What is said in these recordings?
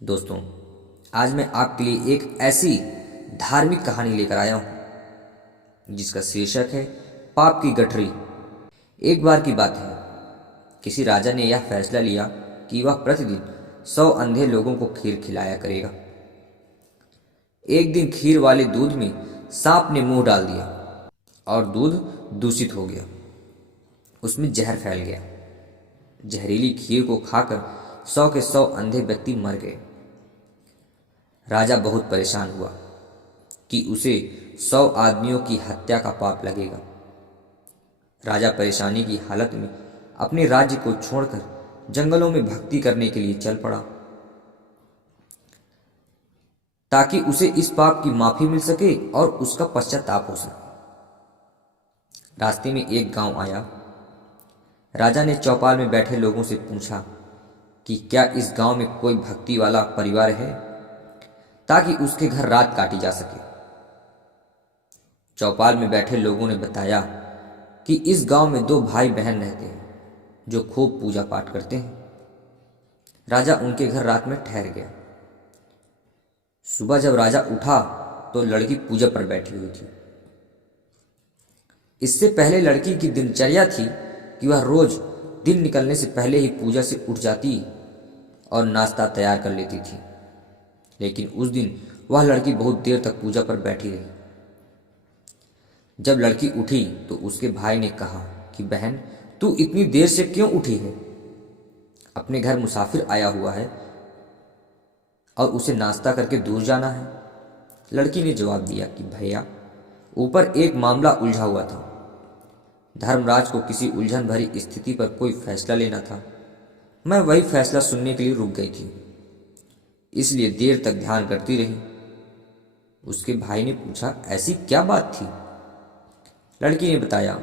दोस्तों, आज मैं आपके लिए एक ऐसी धार्मिक कहानी लेकर आया हूं जिसका शीर्षक है पाप की गठरी। एक बार की बात है, किसी राजा ने यह फैसला लिया कि वह प्रतिदिन 100 अंधे लोगों को खीर खिलाया करेगा। एक दिन खीर वाले दूध में सांप ने मुंह डाल दिया और दूध दूषित हो गया। उसमें जहर फैल गया। जहरीली खीर को खाकर 100 के 100 अंधे व्यक्ति मर गए। राजा बहुत परेशान हुआ कि उसे 100 आदमियों की हत्या का पाप लगेगा। राजा परेशानी की हालत में अपने राज्य को छोड़कर जंगलों में भक्ति करने के लिए चल पड़ा ताकि उसे इस पाप की माफी मिल सके और उसका पश्चाताप हो सके। रास्ते में एक गांव आया। राजा ने चौपाल में बैठे लोगों से पूछा कि क्या इस गांव में कोई भक्ति वाला परिवार है ताकि उसके घर रात काटी जा सके। चौपाल में बैठे लोगों ने बताया कि इस गांव में 2 भाई बहन रहते हैं जो खूब पूजा पाठ करते हैं। राजा उनके घर रात में ठहर गया। सुबह जब राजा उठा तो लड़की पूजा पर बैठी हुई थी। इससे पहले लड़की की दिनचर्या थी कि वह रोज दिन निकलने से पहले ही पूजा से उठ जाती और नाश्ता तैयार कर लेती थी। लेकिन उस दिन वह लड़की बहुत देर तक पूजा पर बैठी रही। जब लड़की उठी तो उसके भाई ने कहा कि बहन, तू इतनी देर से क्यों उठी है? अपने घर मुसाफिर आया हुआ है और उसे नाश्ता करके दूर जाना है। लड़की ने जवाब दिया कि भैया, ऊपर एक मामला उलझा हुआ था। धर्मराज को किसी उलझन भरी स्थिति पर कोई फैसला लेना था। मैं वही फैसला सुनने के लिए रुक गई थी, इसलिए देर तक ध्यान करती रही। उसके भाई ने पूछा, ऐसी क्या बात थी? लड़की ने बताया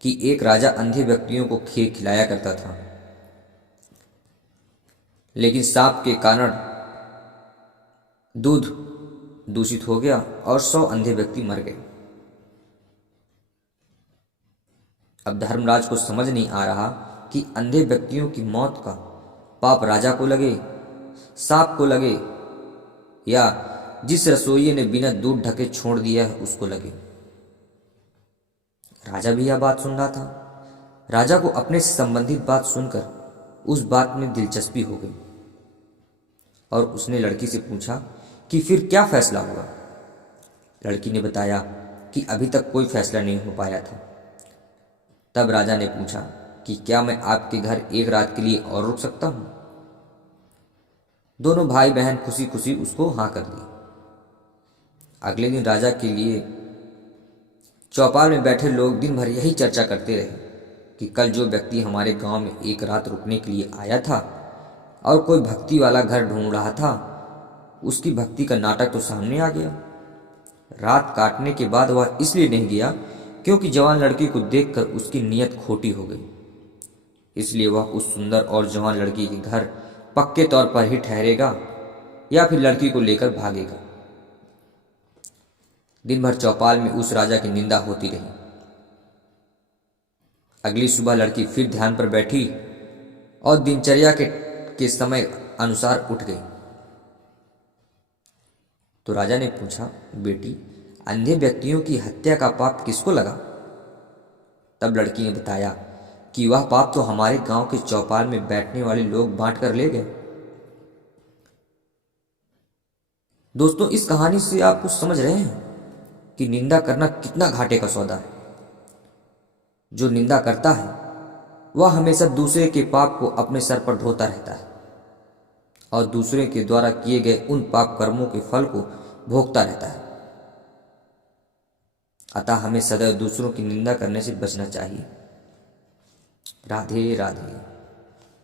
कि एक राजा अंधे व्यक्तियों को खीर खिलाया करता था, लेकिन सांप के कारण दूध दूषित हो गया और 100 अंधे व्यक्ति मर गए। अब धर्मराज को समझ नहीं आ रहा कि अंधे व्यक्तियों की मौत का पाप राजा को लगे, सांप को लगे, या जिस रसोइये ने बिना दूध ढके छोड़ दिया है उसको लगे। राजा भी यह बात सुन रहा था। राजा को अपने से संबंधित बात सुनकर उस बात में दिलचस्पी हो गई और उसने लड़की से पूछा कि फिर क्या फैसला हुआ। लड़की ने बताया कि अभी तक कोई फैसला नहीं हो पाया था। तब राजा ने पूछा कि क्या मैं आपके घर एक रात के लिए और रुक सकता हूं? दोनों भाई बहन खुशी खुशी उसको हाँ कर दी। अगले दिन राजा के लिए चौपाल में बैठे लोग दिन भर यही चर्चा करते रहे कि कल जो व्यक्ति हमारे गांव में एक रात रुकने के लिए आया था और कोई भक्ति वाला घर ढूंढ रहा था, उसकी भक्ति का नाटक तो सामने आ गया। रात काटने के बाद वह इसलिए नहीं गया क्योंकि जवान लड़की को देखकर उसकी नीयत खोटी हो गई। इसलिए वह उस सुंदर और जवान लड़की के घर पक्के तौर पर ही ठहरेगा या फिर लड़की को लेकर भागेगा। दिन भर चौपाल में उस राजा की निंदा होती रही। अगली सुबह लड़की फिर ध्यान पर बैठी और दिनचर्या के समय अनुसार उठ गई। तो राजा ने पूछा, बेटी, अंधे व्यक्तियों की हत्या का पाप किसको लगा? तब लड़की ने बताया कि वह पाप तो हमारे गांव के चौपाल में बैठने वाले लोग बांट कर ले गए। दोस्तों, इस कहानी से आप कुछ समझ रहे हैं कि निंदा करना कितना घाटे का सौदा है। जो निंदा करता है वह हमेशा दूसरे के पाप को अपने सर पर ढोता रहता है और दूसरे के द्वारा किए गए उन पाप कर्मों के फल को भोगता रहता है। अतः हमें सदैव दूसरों की निंदा करने से बचना चाहिए। राधे राधे।